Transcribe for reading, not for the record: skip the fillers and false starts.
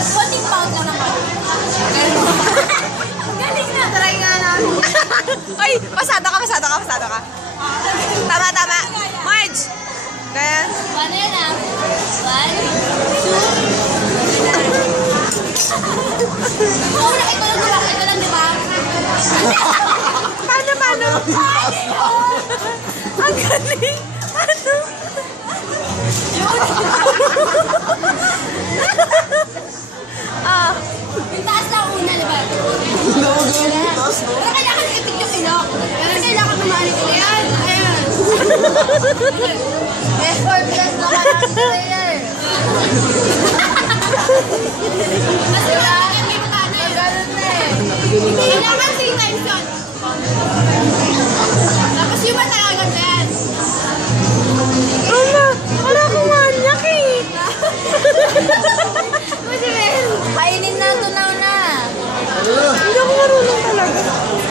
Konting pound lang naman. Galing na. Try nga namin. Ay, pasado ka. Tama. Marge! Kaya? Paano yan ah? 1, 2. Ito lang, di ba? Paano? Ang galing! Ano? Yung taas lang una, di ba? Pero kailangan itik yung ilok. Pero kailangan kumalik ko yan. Ayan. S4 plus na ka ng trailer. Kasi kailangan may magkano eh. Ganun na eh. Kailangan 3 times yun. Tapos yung matalagan na yan. Wala akong manyak eh. Kainin na, tunaw na. Hindi ako marunong talaga.